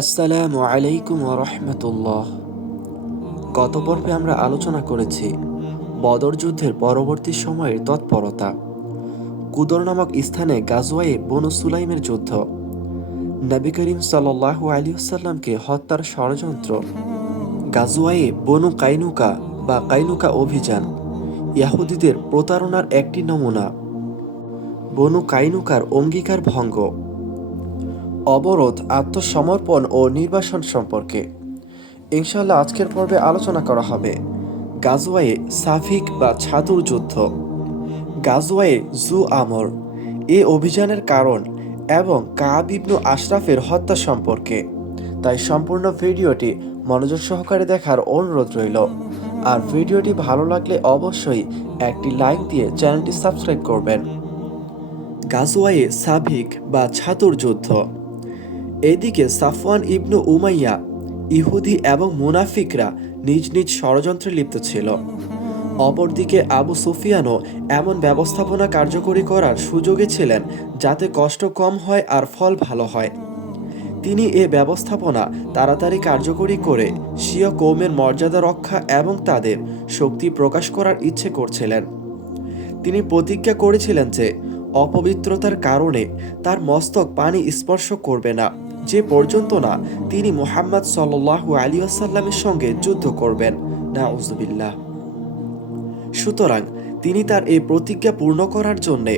আসসালামু আলাইকুম রহমতুল্লাহ। গত পর্বে আমরা আলোচনা করেছি বদর যুদ্ধের পরবর্তী সময়ের তৎপরতা। কুদর নামক স্থানে গাজওয়ায়ে বনু সুলাইমের যুদ্ধ। নবী করিম সাল্লাহু আলিয়াল্লামকে হত্যার ষড়যন্ত্র, গাজওয়ায়ে বনু কাইনুকা বা কাইনুকা অভিযান, ইয়াহুদিদের প্রতারণার একটি নমুনা। বনু কাইনুকার অঙ্গীকার ভঙ্গ। অবরোধ, আত্মসমর্পণ ও নির্বাসন সম্পর্কে। ইনশাল্লাহ আজকের পর্বে আলোচনা করা হবে গাজওয়ায়ে সাফিক বা ছাতুর যুদ্ধ। গাজওয়ায়ে জু আমর এ অভিযানের কারণ এবং কাব ইবনু আশরাফের হত্যা সম্পর্কে। তাই সম্পূর্ণ ভিডিওটি মনোযোগ সহকারে দেখার অনুরোধ রইল। আর ভিডিওটি ভালো লাগলে অবশ্যই একটি লাইক দিয়ে চ্যানেলটি সাবস্ক্রাইব করবেন। গাজওয়ায়ে সাফিক বা ছাতুর যুদ্ধ। এদিকে সাফওয়ান ইবনু উমাইয়া, ইহুদি এবং মুনাফিকরা নিজ নিজ ষড়যন্ত্রে লিপ্ত ছিল। অপরদিকে আবু সুফিয়ানও এমন ব্যবস্থাপনা কার্যকরী করার সুযোগে ছিলেন যাতে কষ্ট কম হয় আর ফল ভালো হয়। তিনি এ ব্যবস্থাপনা তাড়াতাড়ি কার্যকরী করে স্বীয় কৌমের মর্যাদা রক্ষা এবং তাদের শক্তি প্রকাশ করার ইচ্ছে করছিলেন। তিনি প্রতিজ্ঞা করেছিলেন যে, অপবিত্রতার কারণে তার মস্তক পানি স্পর্শ করবে না। যে পর্যন্ত না তিনি মোহাম্মদ সাল্লাহু আলী আসাল্লামের সঙ্গে যুদ্ধ করবেন। না উজবিল্লাহ সুতরাং তিনি তার এই প্রতিজ্ঞা পূর্ণ করার জন্যে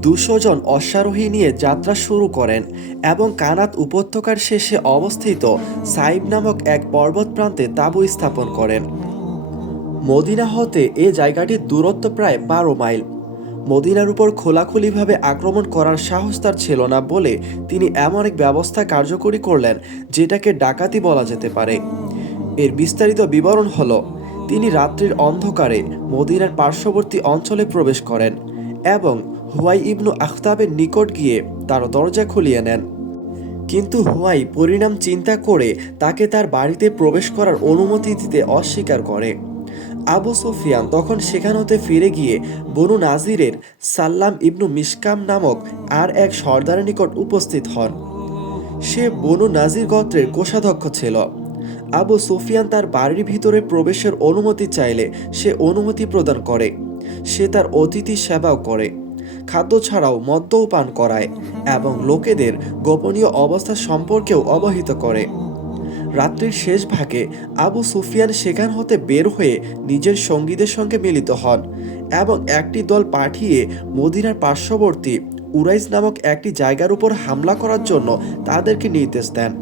দুশো জন অশ্বারোহী নিয়ে যাত্রা শুরু করেন এবং কানাত উপত্যকার শেষে অবস্থিত সাইব নামক এক পর্বত প্রান্তে তাঁবু স্থাপন করেন। মদিনা হতে এ জায়গাটির দূরত্ব প্রায় বারো মাইল। মদিনার উপর খোলাখুলিভাবে আক্রমণ করার সাহস তার ছিল না বলে তিনি এমন এক ব্যবস্থা কার্যকরী করলেন যেটাকে ডাকাতি বলা যেতে পারে। এর বিস্তারিত বিবরণ হল, তিনি রাত্রির অন্ধকারে মদিনার পার্শ্ববর্তী অঞ্চলে প্রবেশ করেন এবং হুয়াই ইবনু আখতাবের নিকট গিয়ে তার দরজা খুলিয়ে নেন। কিন্তু হুয়াই পরিণাম চিন্তা করে তাকে তার বাড়িতে প্রবেশ করার অনুমতি দিতে অস্বীকার করে। আবু সুফিয়ান তখন সেখান হতে ফিরে গিয়ে বনু নাজিরের সাল্লাম ইবনু মিসকাম নামক আর এক সর্দারের নিকট উপস্থিত হন। সে বনু নাজির গোত্রের কোষাধ্যক্ষ ছিল। আবু সুফিয়ান তার বাড়ির ভিতরে প্রবেশের অনুমতি চাইলে সে অনুমতি প্রদান করে। সে তার অতিথি সেবাও করে। খাদ্য ছাড়াও মদ্যও পান করায় এবং লোকেদের গোপনীয় অবস্থা সম্পর্কেও অবহিত করে। রাত্রির শেষ ভাগে আবু সুফিয়ান সেখান হতে বের হয়ে নিজের সঙ্গীদের সঙ্গে মিলিত হন এবং একটি দল পাঠিয়ে মদিনার পার্শ্ববর্তী উরাইজ নামক একটি জায়গার উপর হামলা করার জন্য তাদেরকে নির্দেশ দেন।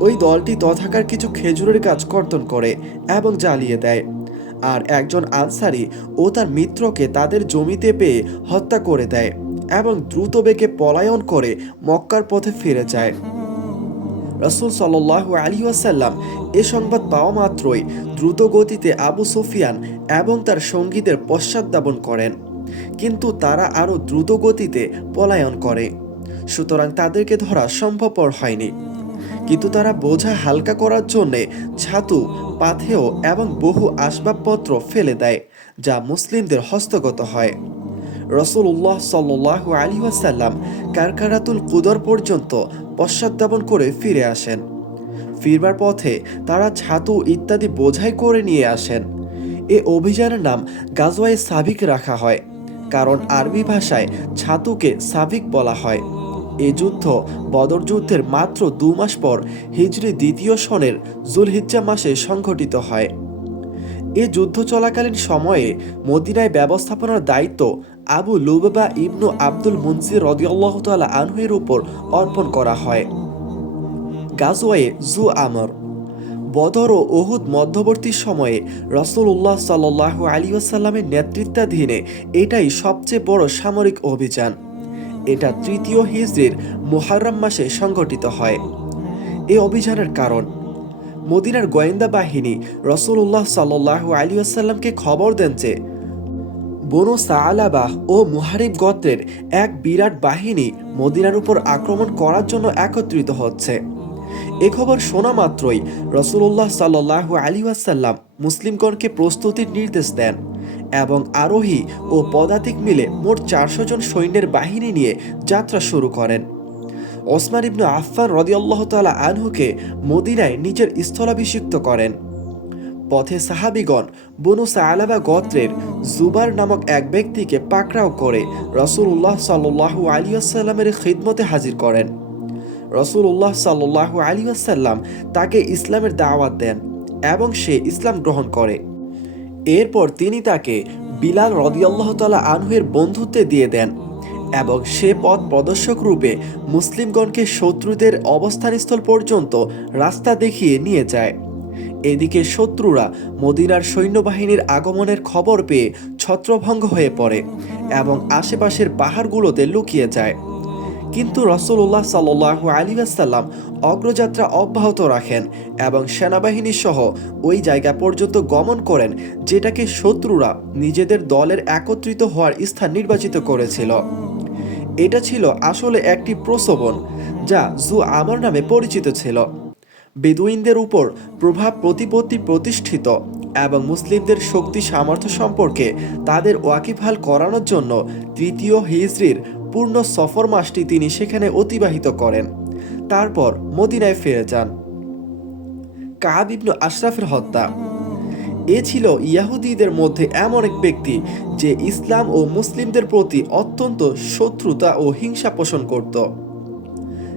ওই দলটি তথাকার কিছু খেজুরের গাছ কর্তন করে এবং জ্বালিয়ে দেয়। আর একজন আনসারি ও তার মিত্রকে তাদের জমিতে পেয়ে হত্যা করে দেয় এবং দ্রুত বেগে পলায়ন করে মক্কার পথে ফিরে যায়। রসুল সাল্লু আলী আসাল্লাম এ সংবাদ পাওয়া মাত্রই দ্রুত গতিতে আবু সুফিয়ান এবং তার সঙ্গীদের পশ্চাৎদাপন করেন। কিন্তু তারা আরও দ্রুত গতিতে পলায়ন করে। সুতরাং তাদেরকে ধরা সম্ভবপর হয়নি। কিন্তু তারা বোঝা হালকা করার জন্যে ছাতু, পাথেয় এবং বহু আসবাবপত্র ফেলে দেয়, যা মুসলিমদের হস্তগত হয়। রসুল্লাহ সাল্লাহ আলী ওয়াসাল্লাম কারকারাতুল কুদর পর্যন্ত পশ্চাৎদাপন করে ফিরে আসেন। ফিরবার পথে তারা ছাতু ইত্যাদি বোঝাই করে নিয়ে আসেন। এ অভিযানের নাম গাজওয়াই সাবিক রাখা হয়, কারণ আরবি ভাষায় ছাতুকে সাবিক বলা হয়। এ যুদ্ধ বদর যুদ্ধের মাত্র দু মাস পর হিজরি দ্বিতীয় সনের জুলহিজ্জা মাসে সংঘটিত হয়। এ যুদ্ধ চলাকালীন সময়ে মদিনায় ব্যবস্থাপনার দায়িত্ব আবু লুবাবা ইবনু আব্দুল মুনসির রদিয়াল্লাহ তালা আনহুয়ের উপর অর্পণ করা হয়। গাজওয়ায়ে জু আমর। বদর ও ওহুদ মধ্যবর্তী সময়ে রসুল্লাহ সাল্লাহ আলী আসাল্লামের নেতৃত্বাধীনে এটাই সবচেয়ে বড় সামরিক অভিযান। এটা তৃতীয় হিজড়ির মোহারম মাসে সংঘটিত হয়। এ অভিযানের কারণ, মদিনার গোয়েন্দা বাহিনী রসুল্লাহ সাল্লাহ আলী আসাল্লামকে খবর দেন যে বনু সাআলাবাহ ও মুহারিব গোত্রের এক বিরাট বাহিনী মদিনার উপর আক্রমণ করার জন্য একত্রিত হচ্ছে। এ খবর শোনা মাত্রই রসুল্লাহ সাল্লাহ আলী আসাল্লাম মুসলিমগণকে প্রস্তুতির নির্দেশ দেন এবং আরোহী ও পদাতিক মিলে মোট চারশো জন সৈন্যের বাহিনী নিয়ে যাত্রা শুরু করেন। ওসমান ইবনু আফফান রদিয়াল্লাহ তালা আনহুকে মদিনায় নিজের স্থলাভিষিক্ত করেন। পথে সাহাবিগণ বনু সালাবা গোত্রের জুবার নামক এক ব্যক্তিকে পাকড়াও করে রসুল্লাহ সাল্লু আলিয়াসাল্লামের খিদমতে হাজির করেন। রসুল্লাহ সাল্লু আলিয়াসাল্লাম তাকে ইসলামের দাওয়াত দেন এবং সে ইসলাম গ্রহণ করে। এরপর তিনি তাকে বিলাল রদিয়াল্লাহ তালা আনহুয়ের বন্ধুত্বে দিয়ে দেন এবং সে পথ প্রদর্শক রূপে মুসলিমগণকে শত্রুদের অবস্থানস্থল পর্যন্ত রাস্তা দেখিয়ে নিয়ে যায়। এদিকে শত্রুরা মদিনার সৈন্যবাহিনীর আগমনের খবর পেয়ে ছত্রভঙ্গ হয়ে পড়ে এবং আশেপাশের পাহাড়গুলোতে লুকিয়ে যায়। কিন্তু রসুল্লাহ সাল্লাহ আলী আসাল্লাম অগ্রযাত্রা অব্যাহত রাখেন এবং সেনাবাহিনী সহ ওই জায়গা পর্যন্ত গমন করেন, যেটাকে শত্রুরা নিজেদের দলের একত্রিত হওয়ার স্থান নির্বাচিত করেছিল। এটা ছিল আসলে একটি প্রসবন, যা জু আমর নামে পরিচিত ছিল। বেদুইনদের উপর প্রভাব প্রতিপত্তি প্রতিষ্ঠিত এবং মুসলিমদের শক্তি সামর্থ্য সম্পর্কে তাদের ওয়াকিফাল করানোর জন্য তৃতীয় হিজরির পূর্ণ সফর মাসটি তিনি সেখানে অতিবাহিত করেন। তারপর মদিনায় ফিরে যান। কাব ইবনু আশরাফের হত্যা। এ ছিল ইয়াহুদিদের মধ্যে এমন এক ব্যক্তি যে ইসলাম ও মুসলিমদের প্রতি অত্যন্ত শত্রুতা ও হিংসা পোষণ করত।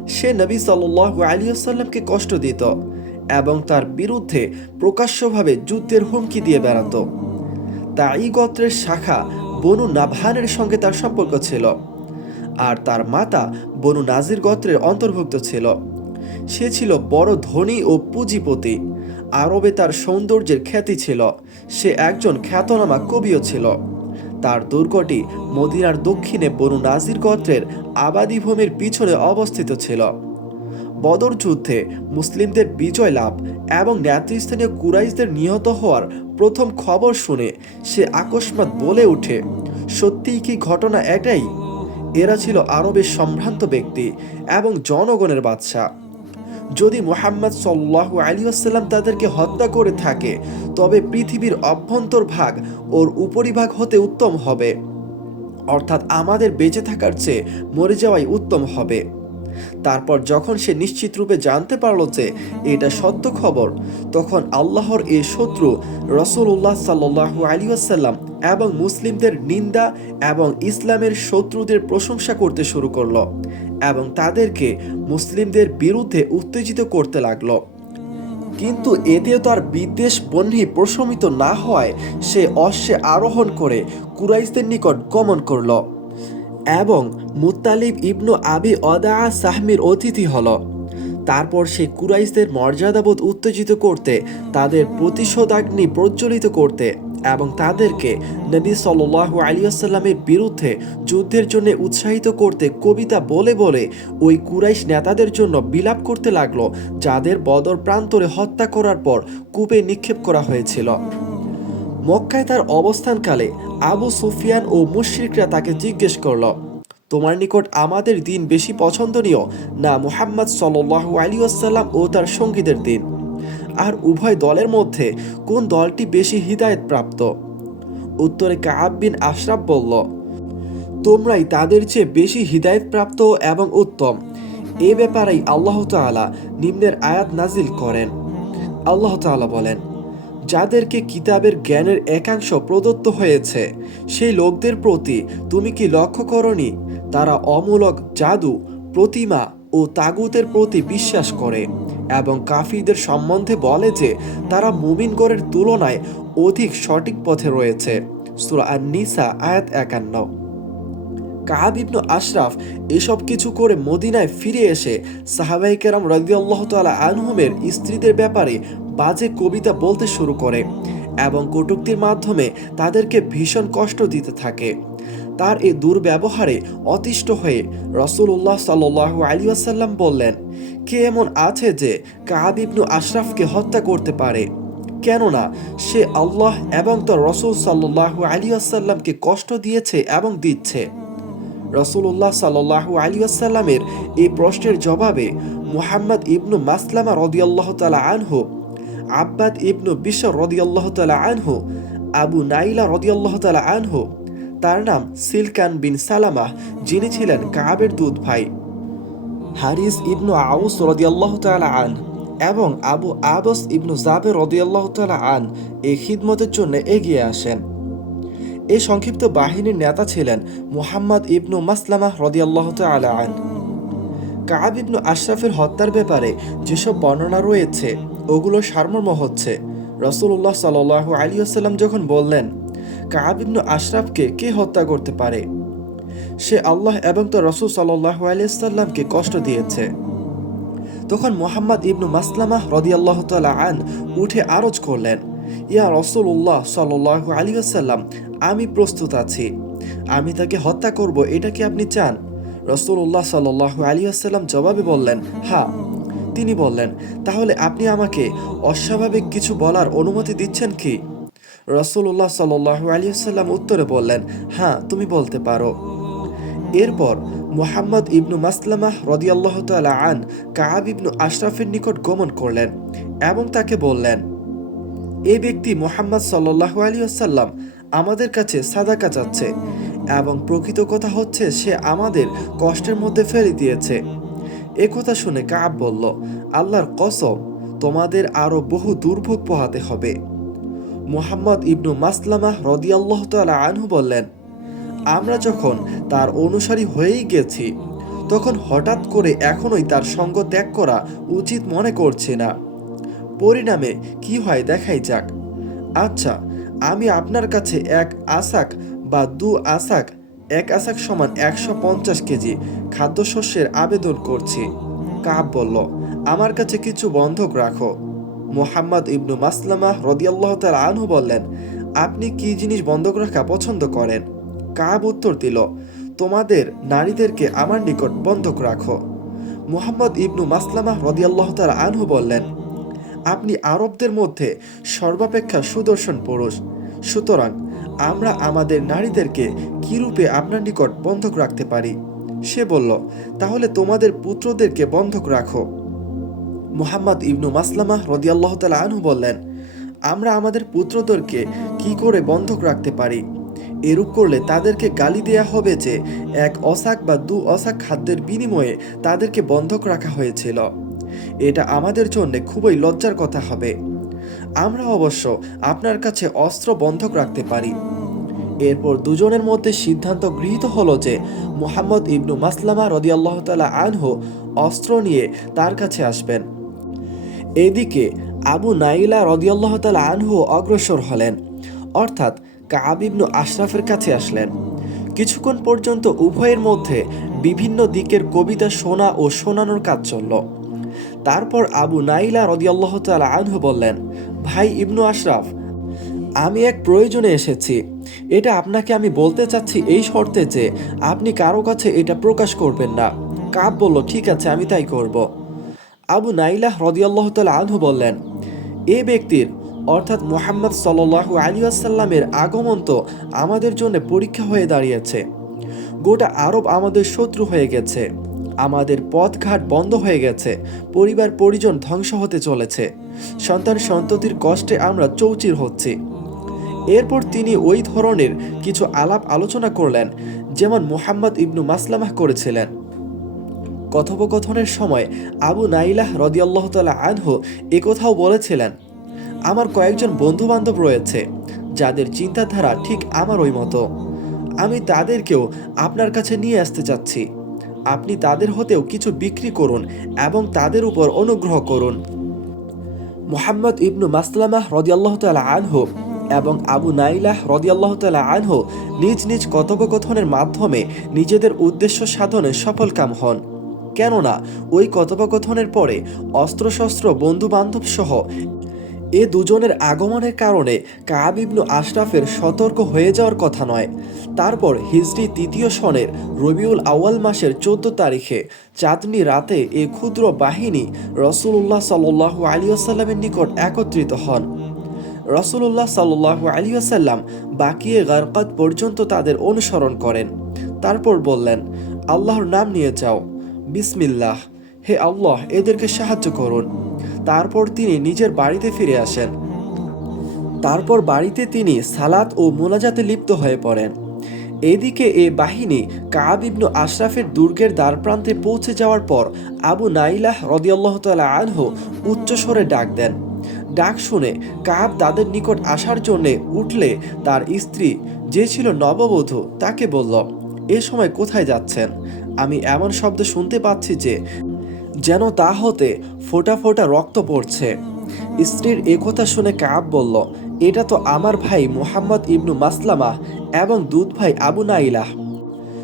সে নবী সাল্লাহ আলিয়াল্লামকে কষ্ট দিত এবং তার বিরুদ্ধে প্রকাশ্যভাবে যুদ্ধের হুমকি দিয়ে বেড়াত। তাই গোত্রের শাখা বনু নাভানের সঙ্গে তার সম্পর্ক ছিল আর তার মাতা বনু নাজির গোত্রের অন্তর্ভুক্ত ছিল। সে ছিল বড় ধনী ও পুঁজিপতি। আরবে তার সৌন্দর্যের খ্যাতি ছিল। সে একজন খ্যাতনামা কবিও ছিল। তার দুর্গটি মদিনার দক্ষিণে বনু নাজির গোত্রের আবাদি ভূমির পিছনে অবস্থিত ছিল। বদর যুদ্ধে মুসলিমদের বিজয় লাভ এবং নেতৃস্থানীয় কুরাইশদের নিহত হওয়ার প্রথম খবর শুনে সে আকস্মাত বলে ওঠে, সত্যিই কি ঘটনা এটাই? এরা ছিল আরবের সম্ভ্রান্ত ব্যক্তি এবং জনগণের বাদশা যদি মোহাম্মদ সাল্লাহ আলী আসাল্লাম তাদেরকে হত্যা করে থাকে, তবে পৃথিবীর অভ্যন্তর ভাগ ওর উপরিভাগ হতে উত্তম হবে। অর্থাৎ আমাদের বেঁচে থাকার চেয়ে মরে যাওয়াই উত্তম হবে। তারপর যখন সে নিশ্চিত রূপে জানতে পারল যে এটা সত্য খবর, তখন আল্লাহর এ শত্রু রসুল্লাহ সাল্লাহ আলী আসাল্লাম এবং মুসলিমদের নিন্দা এবং ইসলামের শত্রুদের প্রশংসা করতে শুরু করল। এবং তাদেরকে মুসলিমদের বিরুদ্ধে উত্তেজিত করতে লাগল। কিন্তু এতেও তার বিদ্বেষ বহ্নি প্রশমিত না হওয়ায় সে অশ্বে আরোহণ করে কুরাইশদের নিকট গমন করল এবং মুতালিব ইবনু আবি অদা সাহমির অতিথি হল। তারপর সে কুরাইশদের মর্যাদাবোধ উত্তেজিত করতে, তাদের প্রতিশোধাগ্নি প্রজ্বলিত করতে এবং তাদেরকে নবী সাল্লাহ আলিয়াসাল্লামের বিরুদ্ধে যুদ্ধের জন্য উৎসাহিত করতে কবিতা বলে বলে ওই কুরাইশ নেতাদের জন্য বিলাপ করতে লাগল, যাদের বদর প্রান্তরে হত্যা করার পর কূপে নিক্ষেপ করা হয়েছিল। মক্কায় তার অবস্থানকালে আবু সুফিয়ান ও মুশরিকরা তাকে জিজ্ঞেস করল, তোমার নিকট আমাদের দিন বেশি পছন্দনীয় না মুহাম্মদ সাল্লাহ আলী আসাল্লাম ও তার সঙ্গীদের দিন? আর উভয় দলের মধ্যে কোন দলটি বেশি হৃদায়ত প্রাপ্ত উত্তরে কাব বিন আশরাফ বলল, তোমরাই তাদের চেয়ে বেশি হৃদায়ত প্রাপ্ত এবং উত্তম। এ ব্যাপারেই আল্লাহ তাআলা নিম্নের আয়াত নাজিল করেন। আল্লাহ তাআলা বলেন, যাদেরকে কিতাবের জ্ঞানের একাংশ প্রদত্ত হয়েছে, সেই লোকদের প্রতি তুমি কি লক্ষ্য করনি? তারা অমূলক জাদু, প্রতিমা ও তাগুতের প্রতি বিশ্বাস করে। এবং কাফিরদের সম্বন্ধে বলে যে তারা মুমিনগড়ের তুলনায় অধিক সঠিক পথে রয়েছে। সুরা আর নিসা আয়াত একান্ন। কাহাব আশরাফ এসব কিছু করে মদিনায় ফিরে এসে সাহাবাই কেরাম রদিয়াল্লাহ তালা আনহুমের স্ত্রীদের ব্যাপারে বাজে কবিতা বলতে শুরু করে এবং কটুক্তির মাধ্যমে তাদেরকে ভীষণ কষ্ট দিতে থাকে। তার এই দুর্ব্যবহারে অতিষ্ঠ হয়ে রসুল্লাহ সাল্লাহ আলী আসাল্লাম বললেন, কে এমন আছে যে কাহাব ইবনু আশরাফকে হত্যা করতে পারে? কেননা সে আল্লাহ এবং তার রসুল সাল্লাহ আলী আসাল্লামকে কষ্ট দিয়েছে এবং দিচ্ছে। রসুল্লাহ সাল্লাহ আলী আসাল্লামের এই প্রশ্নের জবাবে মুহাম্মদ ইবনু মাসলামা রদিয়াল্লাহ তালা আনহু, আব্বাদ ইবনু বিশর রদিয়াল্লাহ তালা আনহু, আবু নাইলা রদিয়াল্লাহ তালা আনহু তার নাম সিলকান বিন সালামাহ যিনি ছিলেন কাবের দুধ ভাই। হারিস ইবনু আউস রদিয়াল্লাহ তালা আন এবং আবু আবস ইবনু জাবের রদিয়াল্লাহ তালা আন এই খিদমতের জন্য এগিয়ে আসেন। এই সংক্ষিপ্ত বাহিনীর নেতা ছিলেন মুহাম্মদ ইবনু মাসলামা রদিয়াল্লাহ তালা আন। কাব ইবনু আশরাফের হত্যার ব্যাপারে যেসব বর্ণনা রয়েছে, ওগুলো সারমর্ম হচ্ছে। রসুল্লাহ সাল আলী আসাল্লাম যখন বললেন কাব আশরাফকে কে হত্যা করতে পারে? সে আল্লাহ এবং তার রসুল সাল্লাহ আলিয়াল্লামকে কষ্ট দিয়েছে। তখন মোহাম্মদ ইবনু মাসলামা রদিয়াল্লাহ তালা আন উঠে আরজ করলেন, ইয়া রসুল্লাহ সাল্লাহ আলী আসাল্লাম আমি প্রস্তুত আছি। আমি তাকে হত্যা করব, এটা কি আপনি চান? রসুল্লাহ সাল্লাহ আলী আসাল্লাম জবাবে বললেন হ্যাঁ তিনি বললেন, তাহলে আপনি আমাকে অস্বাভাবিক কিছু বলার অনুমতি দিচ্ছেন কি? রসুল্লাহ সাল্লাহ আলী আসাল্লাম উত্তরে বললেন হ্যাঁ তুমি বলতে পারো। এরপর মোহাম্মদ ইবনু মাসলামাহ রদিয়াল্লাহ তালা আন কাব ইবনু আশরাফের নিকট গমন করলেন এবং তাকে বললেন এই ব্যক্তি মোহাম্মদ সাল্লাহ আলী আসাল্লাম আমাদের কাছে সাদাকা চাচ্ছে এবং প্রকৃত কথা হচ্ছে সে আমাদের কষ্টের মধ্যে ফেলে দিয়েছে। এ কথা শুনে কাব বলল, আল্লাহর কসম, তোমাদের আরও বহু দুর্ভোগ পোহাতে হবে। মোহাম্মদ ইবনু মাসলামাহ রদিয়াল্লাহ তালা আনহু বললেন, আমরা যখন তার অনুসারী হয়েই গেছি, তখন হঠাৎ করে এখনই তার সঙ্গ ত্যাগ করা উচিত মনে করছি না। পরিণামে কি হয় দেখাই যাক। আচ্ছা আমি আপনার কাছে এক আসাক বা দু আসাক, এক আসাক সমান একশো পঞ্চাশ কেজি খাদ্যশস্যের আবেদন করছি। কাব বলল, আমার কাছে কিছু বন্ধক রাখো। মোহাম্মদ ইবনু মাসলামা রদিয়াল্লাহ তাল আনহু বললেন, আপনি কি জিনিস বন্ধক রাখা পছন্দ করেন? কাব উত্তর দিল, তোমাদের নারীদেরকে আমার নিকট বন্ধক রাখো। মুহাম্মদ ইবনু মাসলামা রদিয়াল্লাহ তাল আনহু বললেন, আপনি আরবদের মধ্যে সর্বাপেক্ষা সুদর্শন পুরুষ। সুতরাং আমরা আমাদের নারীদেরকে কিরূপে আপনার নিকট বন্ধক রাখতে পারি? সে বলল, তাহলে তোমাদের পুত্রদেরকে বন্ধক রাখো। মুহাম্মদ ইবনু মাসলামা রদিয়াল্লাহ তাল আনহু বললেন, আমরা আমাদের পুত্রদেরকে কি করে বন্ধক রাখতে পারি? এরূপ করলে তাদেরকে গালি দেয়া হবে যে এক অসাক বা দু অসাক খাদ্যের বিনিময়ে তাদেরকে বন্ধক রাখা হয়েছিল। এটা আমাদের জন্য খুবই লজ্জার কথা হবে। আমরা অবশ্য আপনার কাছে অস্ত্র বন্ধক রাখতে পারি। এরপর দুজনের মধ্যে সিদ্ধান্ত গৃহীত হলো যে মুহাম্মদ ইবনু মাসলামা রদিয়াল্লাহ তালা আনহু অস্ত্র নিয়ে তার কাছে আসবেন। এদিকে আবু নাইলা রদিয়াল্লাহ তালা আনহু অগ্রসর হলেন। অর্থাৎ কাব ইবনু আশরাফের কাছে আসলেন। কিছুক্ষণ পর্যন্ত উভয়ের মধ্যে বিভিন্ন দিকের কবিতা শোনা ও শোনানোর কাজ চলল। তারপর আবু নাইলা রদিয়াল্লাহ তালা আনহু বললেন, ভাই ইবনু আশরাফ, আমি এক প্রয়োজনে এসেছি। এটা আপনাকে আমি বলতে চাচ্ছি এই শর্তে যে আপনি কারও কাছে এটা প্রকাশ করবেন না। কাব বলল, ঠিক আছে, আমি তাই করব। আবু নাইলাহ রদিয়াল্লাহ তালা আনহু বললেন, এ ব্যক্তির, অর্থাৎ মোহাম্মদ সাল্লু আলী আসাল্লামের আগমন তো আমাদের জন্য পরীক্ষা হয়ে দাঁড়িয়েছে। গোটা আরব আমাদের শত্রু হয়ে গেছে। আমাদের পথঘাট বন্ধ হয়ে গেছে। পরিবার পরিজন ধ্বংস হতে চলেছে। সন্তান সন্ততির কষ্টে আমরা চৌচির হচ্ছি। এরপর তিনি ওই ধরনের কিছু আলাপ আলোচনা করলেন, যেমন মোহাম্মদ ইবনু মাসলামাহ করেছিলেন। কথোপকথনের সময় আবু নাইলাহ রদিয়াল্লাহ তালা আনহু একথাও বলেছিলেন, আমার কয়েকজন বন্ধু বান্ধব রয়েছে, যাদের চিন্তাধারা ঠিক আমার ওই মতো। আমি তাদেরকেও আপনার কাছে নিয়ে আসতে চাচ্ছি। আপনি তাদের হতেও কিছু বিক্রি করুন এবং তাদের উপর অনুগ্রহ করুন। মোহাম্মদ ইবনু মাসলামাহ রদিয়াল্লাহ তালা আনহু এবং আবু নাইলাহ রদিয়াল্লাহ তালা আনহু নিজ নিজ কথোপকথনের মাধ্যমে নিজেদের উদ্দেশ্য সাধনে সফলকাম হন। কেননা ওই কথোপকথনের পরে অস্ত্রশস্ত্র বন্ধু বান্ধব সহ এ দুজনের আগমনের কারণে কাব ইবনু আশরাফের সতর্ক হয়ে যাওয়ার কথা নয়। তারপর হিজরি তৃতীয় সনের রবিউল আউয়াল মাসের চোদ্দ তারিখে চাঁদনি রাতে এ ক্ষুদ্র বাহিনী রসুল্লাহ সাল্লাহ আলিয়াসাল্লামের নিকট একত্রিত হন। রসুল্লাহ সাল্লাহ আলিয়াসাল্লাম বাকিয়ে গারকাত পর্যন্ত তাদের অনুসরণ করেন। তারপর বললেন, আল্লাহর নাম নিয়ে যাও। বিসমিল্লাহ, হে আল্লাহ, এদেরকে সাহায্য করুন। তারপর তিনি নিজের বাড়িতে ফিরে আসেন। তারপর বাড়িতে তিনি সালাত ও মোনাজাতে লিপ্ত হয়ে পড়েন। এদিকে এ বাহিনী কাব ইবনু আশরাফের দুর্গের দ্বারপ্রান্তে পৌঁছে যাওয়ার পর আবু নাইলাহ রদিয়াল্লাহ তালা আনহু উচ্চস্বরে ডাক দেন। ডাক শুনে কাব তাদের নিকট আসার জন্যে উঠলে তার স্ত্রী, যে ছিল নববধূ, তাকে বলল, এ সময় কোথায় যাচ্ছেন? আমি এমন শব্দ শুনতে পাচ্ছি যে, যেন তা হতে ফোটা ফোঁটা রক্ত পড়ছে। স্ত্রীর একথা শুনে কাব বলল, এটা তো আমার ভাই মুহাম্মদ ইবনু মাসলামা এবং দুধ ভাই আবু নাইলাহ।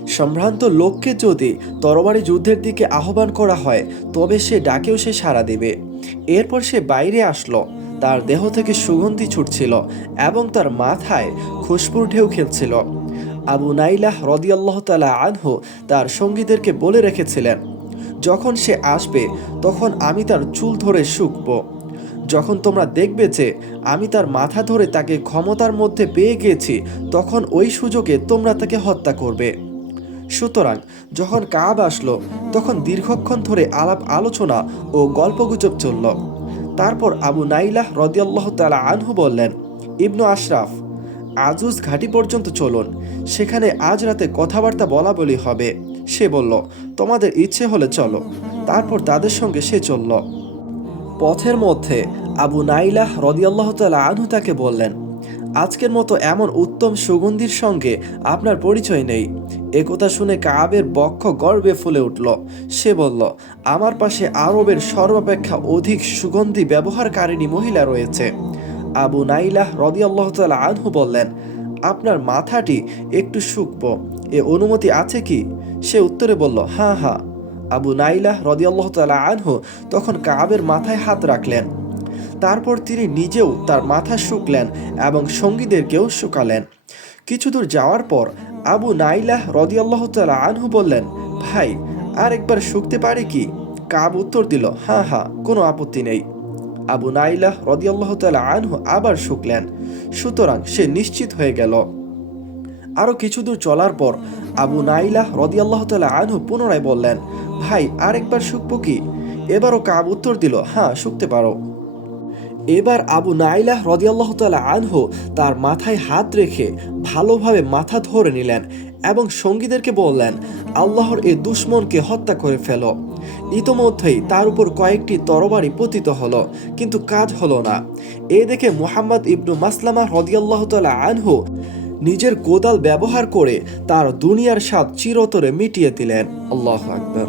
সম্ভ্রান্ত লোককে যদি তরবারি যুদ্ধের দিকে আহ্বান করা হয়, তবে সে ডাকেও সে সাড়া দেবে। এরপর সে বাইরে আসলো। তার দেহ থেকে সুগন্ধি ছুটছিল এবং তার মাথায় খুশবুর ঢেউ খেলছিল। আবু নাইলাহ রদিয়াল্লাহ তালা আনহু তার সঙ্গীদেরকে বলে রেখেছিলেন, যখন সে আসবে, তখন আমি তার চুল ধরে শুকব। যখন তোমরা দেখবে যে আমি তার মাথা ধরে তাকে ক্ষমতার মধ্যে পেয়ে গিয়েছি, তখন ওই সুযোগে তোমরা তাকে হত্যা করবে। সুতরাং যখন কাব আসলো, তখন দীর্ঘক্ষণ ধরে আলাপ আলোচনা ও গল্পগুজব চলল। তারপর আবু নাইলাহ রদিয়াল্লাহ তালা আনহু বললেন, ইবনু আশরাফ আজুজ ঘাটি পর্যন্ত চলুন। সেখানে আজ রাতে কথাবার্তা বলা বলি হবে। সে বলল, তোমাদের ইচ্ছে হলে চলো। তারপর তাদের সঙ্গে সে চলল। পথের মধ্যে আবু নাইলাহ রদিয়াল্লাহ তালা আনহু তাকে বললেন, আজকের মতো এমন উত্তম সুগন্ধির সঙ্গে আপনার পরিচয় নেই। একথা শুনে কাবের বক্ষ গর্বে ফুলে উঠল। সে বলল, আমার পাশে আরবের সর্বাপেক্ষা অধিক সুগন্ধি ব্যবহারকারিণী মহিলা রয়েছে। আবু নাইলাহ রদিয়াল্লাহ তালা আনহু বললেন, আপনার মাথাটি একটু শুকব, এ অনুমতি আছে কি? সে উত্তরে বলল হ্যাঁ হ্যাঁ। আবু নাইলাহ রদিয়াল্লাহ তালা আনহু তখন কাবের মাথায় হাত রাখলেন। তারপর তিনি নিজেও তার মাথা শুকলেন এবং সঙ্গীদেরকেও শুকালেন। কিছু দূর যাওয়ার পর আবু নাইলাহ রদিয়াল্লাহ তালা আনহু বললেন, ভাই আর একবার শুকতে পারে কি? কাব উত্তর দিল হ্যাঁ হ্যাঁ কোনো আপত্তি নেই। আবু নাইলাহ রদিয়াল্লাহ তালা আনহু আবার শুকলেন। সুতরাং সে নিশ্চিত হয়ে গেল। আরও কিছু দূর চলার পর আবু নাইলাহ রদিয়াল্লাহ তালা আনহু পুনরায় বললেন, ভাই, আরেকবার শুকবো কি? এবারও কাব উত্তর দিল হ্যাঁ শুকতে পারো। এবার আবু নাইলাহ রদিয়াল্লাহ তালা আনহু তার মাথায় হাত রেখে ভালোভাবে মাথা ধরে নিলেন এবং সঙ্গীদেরকে বললেন, আল্লাহর এ দুশ্মনকে হত্যা করে ফেল। ইতোমধ্যেই তার উপর কয়েকটি তরবারি পতিত হলো, কিন্তু কাজ হলো না। এ দেখে মুহাম্মদ ইবনু মাসলামা রদিয়াল্লাহ তালা আনহু নিজের কোদাল ব্যবহার করে তার দুনিয়ার স্বাদ চিরতরে মিটিয়ে দিলেন। আল্লাহ আকবর।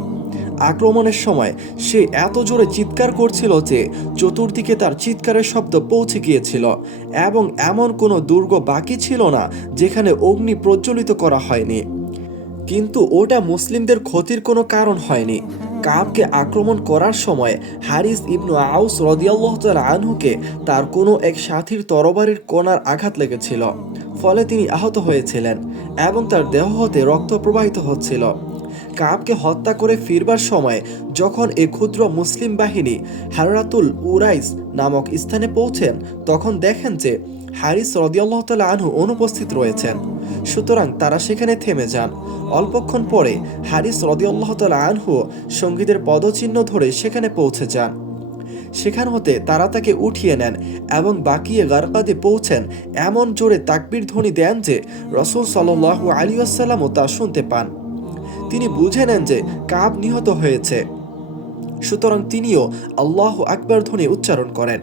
আক্রমণের সময় সে এত জোরে চিৎকার করছিল যে চতুর্দিকে তার চিৎকারের শব্দ পৌঁছে গিয়েছিল এবং এমন কোনো দুর্গ বাকি ছিল না যেখানে অগ্নি প্রজ্বলিত করা হয়নি। কিন্তু ওটা মুসলিমদের ক্ষতির কোনো কারণ হয়নি। কাবকে আক্রমণ করার সময় হারিস ইবনু আউস রদিয়াল্লাহ তাল আনহুকে তার কোনো এক সাথীর তরবারির কোনার আঘাত লেগেছিল, ফলে তিনি আহত হয়েছিলেন এবং তার দেহ হতে রক্ত প্রবাহিত হচ্ছিল। কাবকে হত্যা করে ফিরবার সময় যখন এ ক্ষুদ্র মুসলিম বাহিনী হারাতুল উরাইস নামক স্থানে পৌঁছেন, তখন দেখেন যে হারিস রদিয়াল্লাহ তালা আনহু অনুপস্থিত রয়েছেন। সুতরাং তারা সেখানে থেমে যান। অল্পক্ষণ পরে হারিস রদিয়াল্লাহ তালা আনহু সঙ্গীদের পদচিহ্ন ধরে সেখানে পৌঁছে যান। সেখান হতে তারা তাকে উঠিয়ে নেন এবং বাকিয়ে গারকাদে পৌঁছেন এমন জোরে তাকবির ধ্বনি দেন যে রসুল সাল্লাহ আলী আসাল্লামও তা শুনতে পান। তিনি বুঝে নেন যে কাব নিহত হয়েছে। সুতরাং তিনিও আল্লাহ আকবর ধ্বনি উচ্চারণ করেন।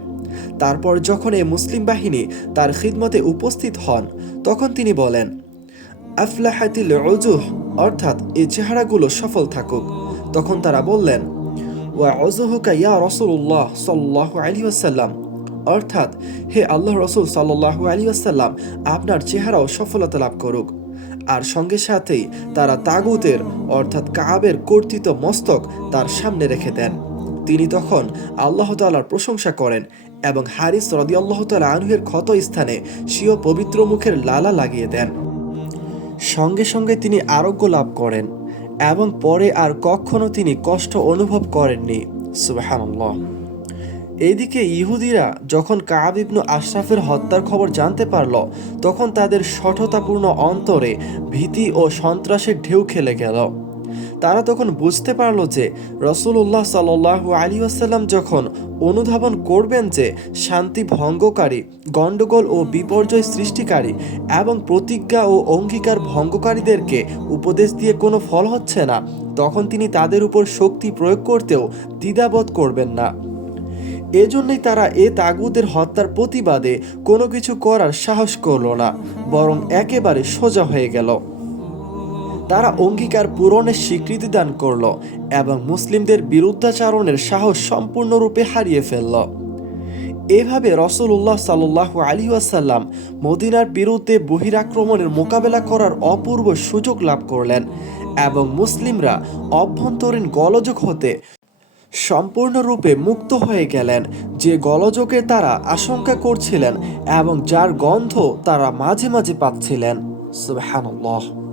তারপর যখন এ মুসলিম বাহিনী তার খিদমতে উপস্থিত হন, তখন তিনি বলেন আফলাহাতিল অজুহ অর্থাৎ এই চেহারাগুলো সফল থাকুক। তখন তারা বললেন, ওয়া অজুহুকা ইয়া রসুল্লাহ সাল্লাহ আলী আসাল্লাম অর্থাৎ, হে আল্লাহ রসুল সাল্লাহ আলী আসাল্লাম আপনার চেহারাও সফলতা লাভ করুক। আর সঙ্গে সাথেই তারা তাগুতের, অর্থাৎ কাবের কর্তৃত মস্তক তার সামনে রেখে দেন। তিনি তখন আল্লাহ তালার প্রশংসা করেন এবং হারিস রদি আল্লাহ তালা আনহুয়ের ক্ষত স্থানে স্বীয় পবিত্র মুখের লালা লাগিয়ে দেন। সঙ্গে সঙ্গে তিনি আরোগ্য লাভ করেন এবং পরে আর কখনো তিনি কষ্ট অনুভব করেননি। সুবাহান্লাহ এদিকে ইহুদিরা যখন কাব ইবনু আশরাফের হত্যার খবর জানতে পারল, তখন তাদের সঠতাপূর্ণ অন্তরে ভীতি ও সন্ত্রাসের ঢেউ খেলে গেল। তারা তখন বুঝতে পারল যে রসুল্লাহ সাল্লু আলী আসাল্লাম যখন অনুধাবন করবেন যে শান্তি ভঙ্গকারী, গণ্ডগোল ও বিপর্যয় সৃষ্টিকারী এবং প্রতিজ্ঞা ও অঙ্গীকার ভঙ্গকারীদেরকে উপদেশ দিয়ে কোনো ফল হচ্ছে না, তখন তিনি তাদের উপর শক্তি প্রয়োগ করতেও দ্বিধাবোধ করবেন না। এজন্যই তারা এ তাগুদের হত্যার প্রতিবাদে কোনো কিছু করার সাহস করল না, বরং একেবারে সোজা হয়ে গেল। তারা অঙ্গীকার পূরণের স্বীকৃতি দান করল এবং মুসলিমদের বিরুদ্ধাচারণের সাহস সম্পূর্ণরূপে হারিয়ে ফেলল। এভাবে রসুল্লাহ সাল্লাহ আলী আসাল্লাম মদিনার বিরুদ্ধে বহিরাক্রমণের মোকাবেলা করার অপূর্ব সুযোগ লাভ করলেন এবং মুসলিমরা অভ্যন্তরীণ গলযোগ হতে সম্পূর্ণরূপে মুক্ত হয়ে গেলেন। যে গলযোগে তারা আশঙ্কা করছিলেন এবং যার গন্ধ তারা মাঝে মাঝে পাচ্ছিলেন। সুবহানাল্লাহ।